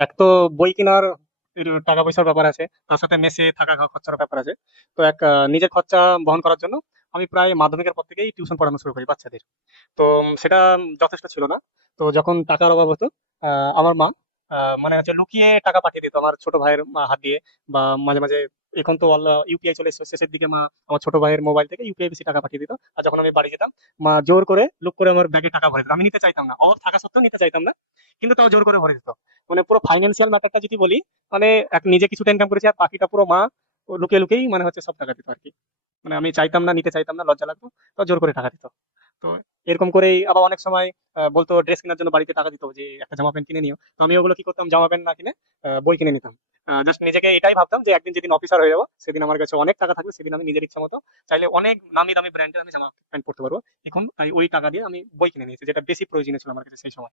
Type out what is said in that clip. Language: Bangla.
এক তো বই কেনার টাকা পয়সার ব্যাপার আছে, তার সাথে মেসে থাকা খাওয়া খরচার ব্যাপার আছে। তো এক নিজের খরচা বহন করার জন্য আমি প্রায় মাধ্যমিকের পর থেকেই টিউশন পড়ানো শুরু করি বাচ্চাদের। তো সেটা যথেষ্ট ছিল না। তো যখন টাকার অভাব হতো আমার মা মানে হচ্ছে লুকিয়ে টাকা পাঠিয়ে দিত আমার ছোট ভাইয়ের হাত দিয়ে বা মাঝে মাঝে এখন তো ইউপিআই চলে এসেছে, শেষের দিকে মা আমার ছোট ভাইয়ের মোবাইল থেকে ইউপিআই বেশি টাকা পাঠিয়ে দিত। আর যখন আমি বাড়ি যেতাম, মা জোর করে লুক করে আমার ব্যাগে টাকা ভরে দিত। আমি নিতে চাইতাম না। ওর থাকা সত্ত্বেও নিতে চাইতাম না, কিন্তু তাও জোর করে ভরে দিত। মানে পুরো ফাইন্যান্সিয়াল ম্যাটারটা যদি বলি মানে এক নিজে কিছুটা ইনকাম করেছি আর বাকিটা পুরো মা লুকিয়ে লুকিয়েই মানে হচ্ছে সব টাকা দিত আর কি মানে আমি চাইতাম না, নিতে চাইতাম না, লজ্জা লাগতো, তো জোর করে টাকা দিত। তো এরকম করেই আবার অনেক সময় বলতো ড্রেস কেনার জন্য বাড়িতে টাকা দিত যে একটা জামা প্যান্ট কিনে নিও। তো আমি ওগুলো কি করতাম, জামা প্যান্ট না কিনে বই কিনে নিতাম। জাস্ট নিজেকে এটাই ভাবতাম যে একদিন যেদিন অফিসার হয়ে যাব, সেদিন আমার কাছে অনেক টাকা থাকবে, সেদিন আমি নিজের ইচ্ছা মতো চাইলে অনেক নামি দামি ব্র্যান্ডের আমি জামা প্যান্ট পরতে পারব। এখন তাই ওই টাকা দিয়ে আমি বই কিনে নিয়েছি, যেটা বেশি প্রয়োজনীয় ছিল আমার কাছে সেই সময়।